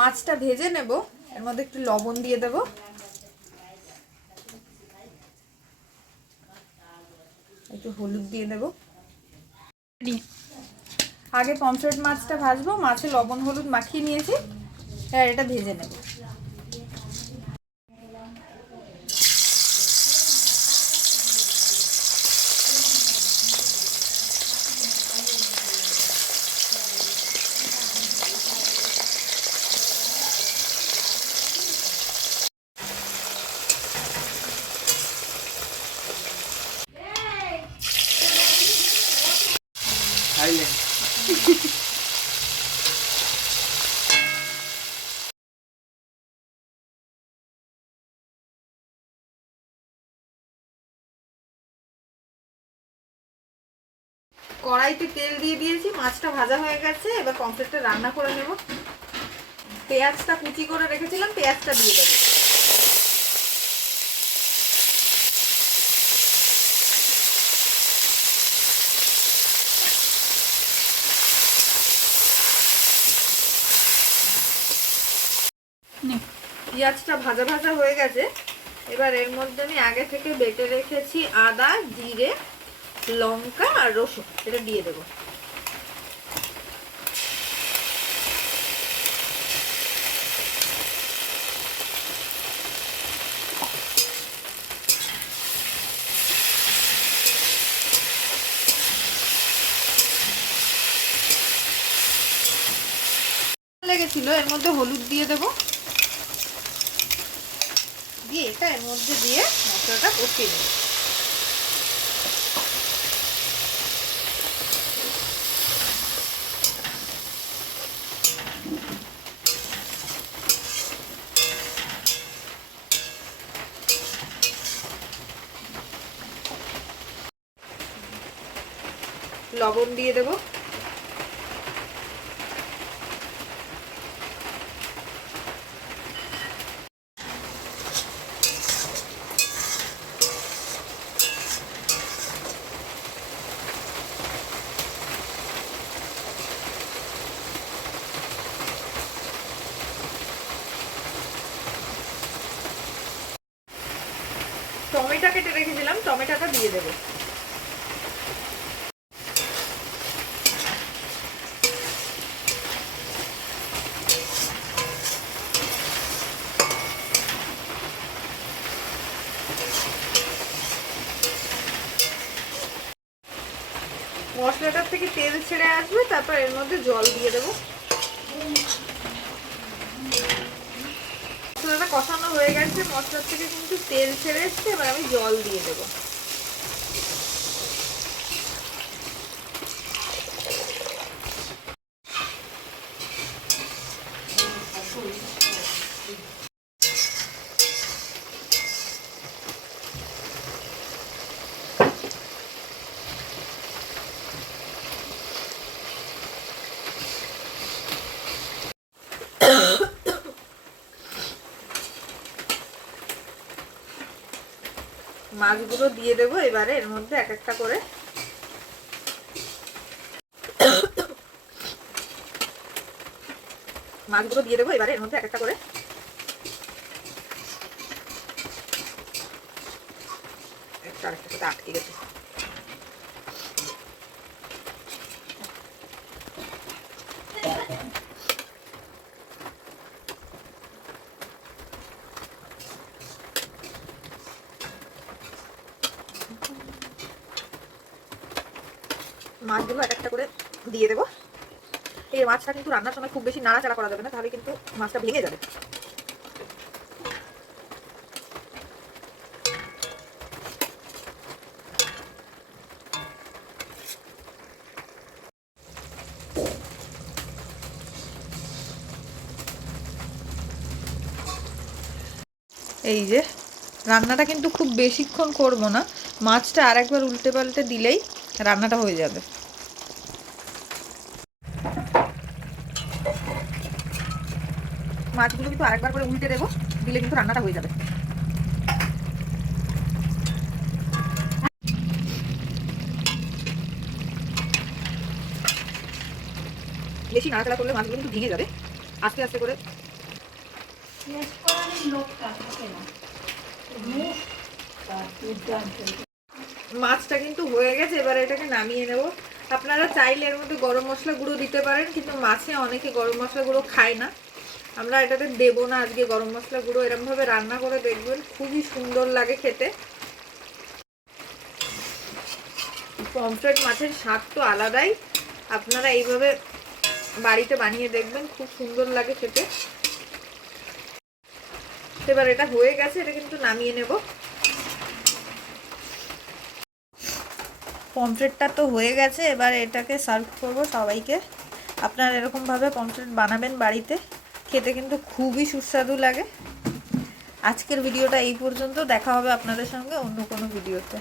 মাছটা ভেজে নেব। এর মধ্যে একটু লবণ দিয়ে দেব। একটু হলুদ দিয়ে দেব। আগে পমফ্রেট মাছটা ভাজবো। মাছে লবণ হলুদ মাখিয়ে নিয়েছি। এটা ভেজে নেব। কড়াইতে তেল দিয়ে দিয়েছি, মাছটা ভাজা হয়ে গেছে, এবার পমফ্রেটটা রান্না করে নেব। পেঁয়াজটা কুচি করে রেখেছিলাম, পেঁয়াজটা দিয়ে দেবো। পেঁয়াজটা ভাজা ভাজা হয়ে গেছে। এবার এর মধ্যে আমি আগে থেকে বেটে রেখেছি আদা, জিরে, লঙ্কা আর রসুন। এটা দিয়ে দেবো। লেগেছিল এর মধ্যে হলুদ দিয়ে দেব। দিয়ে এটা এর মধ্যে দিয়ে মশলাটা কষিয়ে নেব। লবণ দিয়ে দেবো। টমেটো কেটে রেখেছিলাম টমেটোটা দিয়ে দেবো। মশলাটার থেকে তেল ছেড়ে আসবে, তারপর এর মধ্যে জল দিয়ে দেবো। মশলাটা কষানো হয়ে গেছে, মশলার থেকে কিন্তু তেল ছেড়ে এসছে, এবার আমি জল দিয়ে দেবো। মাছগুলো দিয়ে দেব এবারে, এর মধ্যে এক একটা করে। মাছগুলো দিয়ে দেবো এবারে, এর মধ্যে এক একটা করে। একটা আরেকটা আটকে গেছে। মাছগুলো এক একটা করে দিয়ে দেবো। এই মাছটা কিন্তু রান্নার সময় খুব বেশি নাড়াচাড়া করা যাবে না, তাহলে কিন্তু মাছটা ভেঙে যাবে। এই যে, রান্নাটা কিন্তু খুব বেশিক্ষণ করব না। মাছটা আর একবার উল্টে পাল্টে দিলেই রান্নাটা হয়ে যাবে। মাছগুলো কিন্তু আরেকবার করে উল্টে দেবো দিলে কিন্তু রান্নাটা হয়ে যাবে। বেশি নাড়াচাড়া করলে মাছগুলো কিন্তু ভেঙে যাবে। আস্তে আস্তে করে। লোকটা মাছটা কিন্তু হয়ে গেছে, এবার এটাকে নামিয়ে নেব। আপনারা চাইলে এর মধ্যে গরম মশলা গুঁড়ো দিতে পারেন, কিন্তু মাছে অনেকে গরম মশলা গুঁড়ো খায় না। আমরা এটাতে দেবো না আজকে গরম মশলা গুঁড়ো, এরমভাবে রান্না করে দেখবেন, খুবই সুন্দর লাগে খেতে। পমফ্রেট মাছের স্বাদ তো আলাদাই, আপনারা এইভাবে বাড়িতে বানিয়ে দেখবেন, খুব সুন্দর লাগে খেতে। এবার এটা হয়ে গেছে এটা কিন্তু নামিয়ে নেব। পমফ্রেটটা তো হয়ে গেছে, এবার এটাকে সার্ভ করব সবাইকে। আপনারা এরকমভাবে পমফ্রেট বানাবেন বাড়িতে, খেতে কিন্তু খুবই সুস্বাদু লাগে। আজকের ভিডিওটা এই পর্যন্ত, দেখা হবে আপনাদের সঙ্গে অন্য কোনো ভিডিওতে।